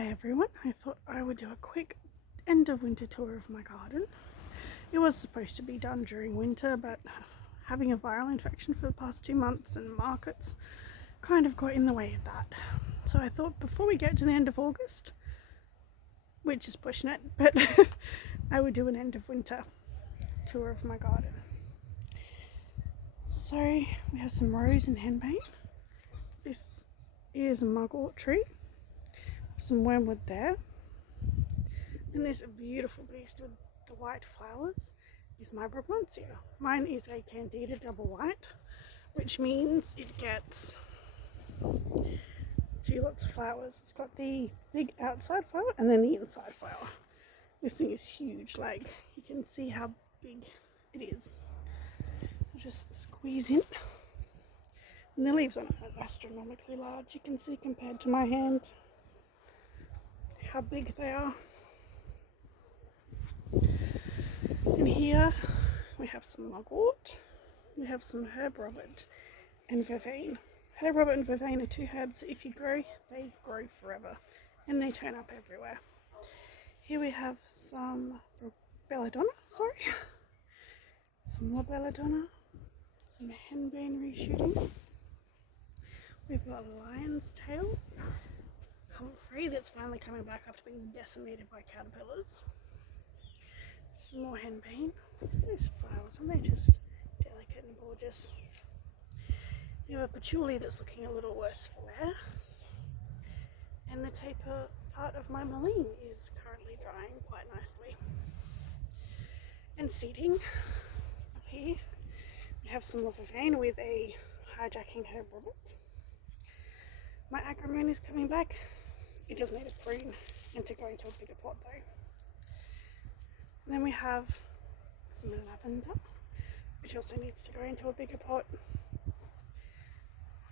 Hi everyone, I thought I would do a quick end of winter tour of my garden. It was supposed to be done during winter, but having a viral infection for the past 2 months and markets kind of got in the way of that. So I thought before we get to the end of August, which is pushing it, but I would do an end of winter tour of my garden. So we have some rose and henbane. This is a mugwort tree. Some wormwood there. And this beautiful beast with the white flowers is my Brabantsia. Mine is a Candida double white, which means it gets lots of flowers. It's got the big outside flower and then the inside flower. This thing is huge, like you can see how big it is. I'll just squeeze in. And the leaves on it are astronomically large. You can see compared to my hand how big they are. And here we have some mugwort, we have some herb robert and vervain. Herb robert and vervain are two herbs that if you grow, they grow forever and they turn up everywhere. Here we have some belladonna, some more belladonna, some henbane reshooting. We've got lion's tail, comfrey that's finally coming back after being decimated by caterpillars. Some more henbane. Those flowers, aren't they just delicate and gorgeous? We have a patchouli that's looking a little worse for wear. And the taper part of my mullein is currently drying quite nicely. And seeding up here, we have some more vervain with a hijacking herb robert. My agrimone is coming back. It does need a prune and to go into a bigger pot though. And then we have some lavender, which also needs to go into a bigger pot.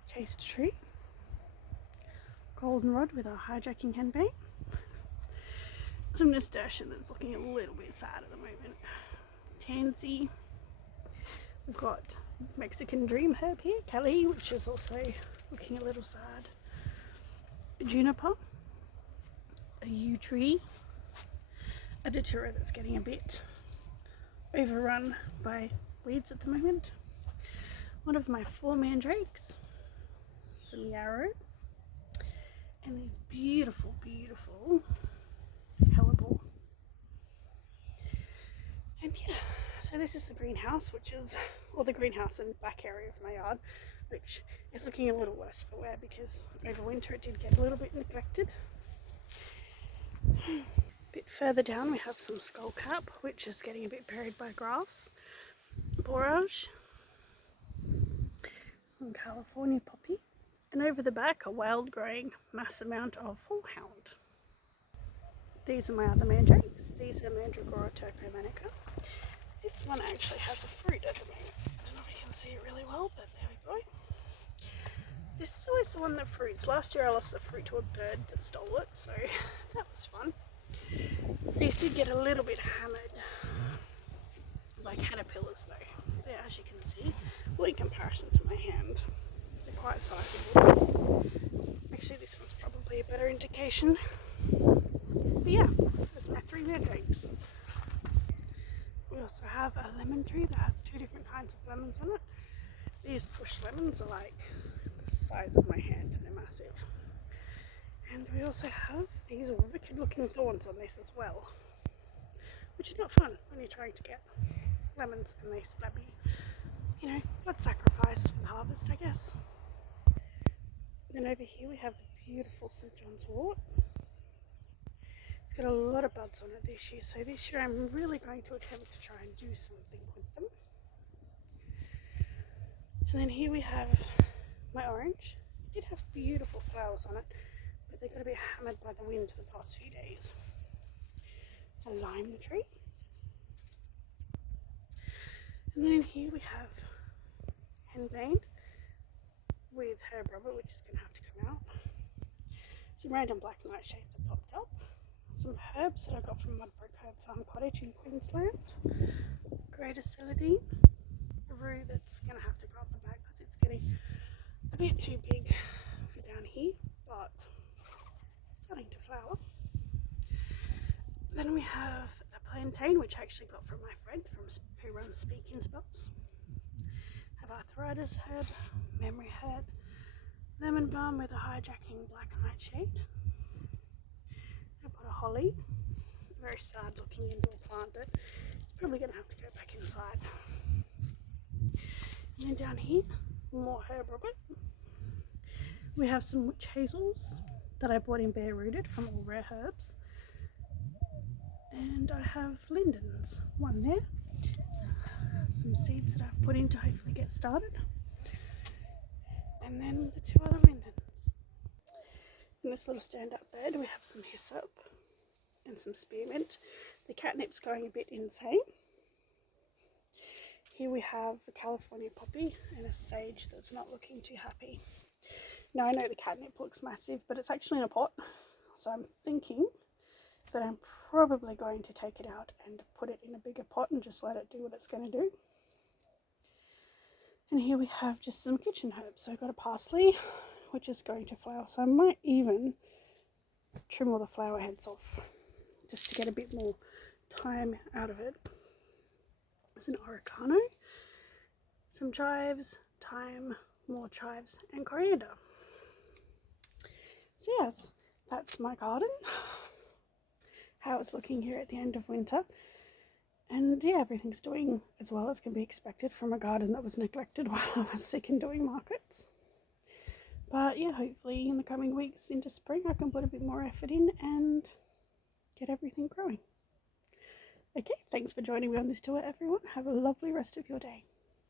Chaste tree, goldenrod with a hijacking henbane. Some nasturtium that's looking a little bit sad at the moment. Tansy. We've got Mexican dream herb here, Kelly, which is also looking a little sad. Juniper, a yew tree, a datura that's getting a bit overrun by weeds at the moment. One of my 4 mandrakes, some yarrow, and these beautiful hellebore. And yeah, so this is the greenhouse, or the greenhouse and back area of my yard, which is looking a little worse for wear because over winter it did get a little bit neglected. A bit further down we have some skullcap, which is getting a bit buried by grass. Borage, some California poppy, and over the back a wild growing mass amount of horehound. These are my other mandrakes. These are Mandragora turcomanica. This one actually has a fruit at the moment. I don't know if you can see it really well, but there we go. This is always the one that fruits. Last year I lost the fruit to a bird that stole it, so that was fun. These did get a little bit hammered by caterpillars though. But as you can see, well, in comparison to my hand, they're quite sizable. Actually this one's probably a better indication. But yeah, that's my 3 mandrakes. We also have a lemon tree that has 2 different kinds of lemons on it. These bush lemons are like the size of my hand and they're massive. And we also have these wicked looking thorns on this as well, which is not fun when you're trying to get lemons and they stab you. Blood sacrifice for the harvest, I guess. Then over here we have the beautiful St. John's wort. It's got a lot of buds on it this year, so this year I'm really going to attempt to try and do something with them. And then here we have my orange. It did have beautiful flowers on it, but they got a bit hammered by the wind the past few days. It's a lime tree. And then in here we have henbane with herb robert, which is going to have to come out. Some random black nightshade that popped up. Some herbs that I got from Mudbrook Herb Farm Cottage in Queensland. Greater celandine, a rue that's going to have to go up the back because it's getting a bit too big for down here, but starting to flower. Then we have a plantain, which I actually got from my friend who runs Speaking Spells. Have arthritis herb, memory herb, lemon balm with a hijacking black and nightshade. I've got a holly, very sad looking indoor plant that it's probably going to have to go back inside. And then down here, more herb robert. We have some witch hazels that I bought in bare rooted from All Rare Herbs. And I have lindens, one there. Some seeds that I've put in to hopefully get started. And then the two other lindens. In this little stand-up bed we have some hyssop and some spearmint. The catnip's going a bit insane. Here we have a California poppy and a sage that's not looking too happy. Now I know the catnip looks massive, but it's actually in a pot. So I'm thinking that I'm probably going to take it out and put it in a bigger pot and just let it do what it's going to do. And here we have just some kitchen herbs. So I've got a parsley, which is going to flower. So I might even trim all the flower heads off just to get a bit more time out of it. There's an oregano, some chives, thyme, more chives, and coriander. So yes, that's my garden. How it's looking here at the end of winter. And yeah, everything's doing as well as can be expected from a garden that was neglected while I was sick and doing markets. But yeah, hopefully in the coming weeks into spring I can put a bit more effort in and get everything growing. Okay, thanks for joining me on this tour everyone. Have a lovely rest of your day.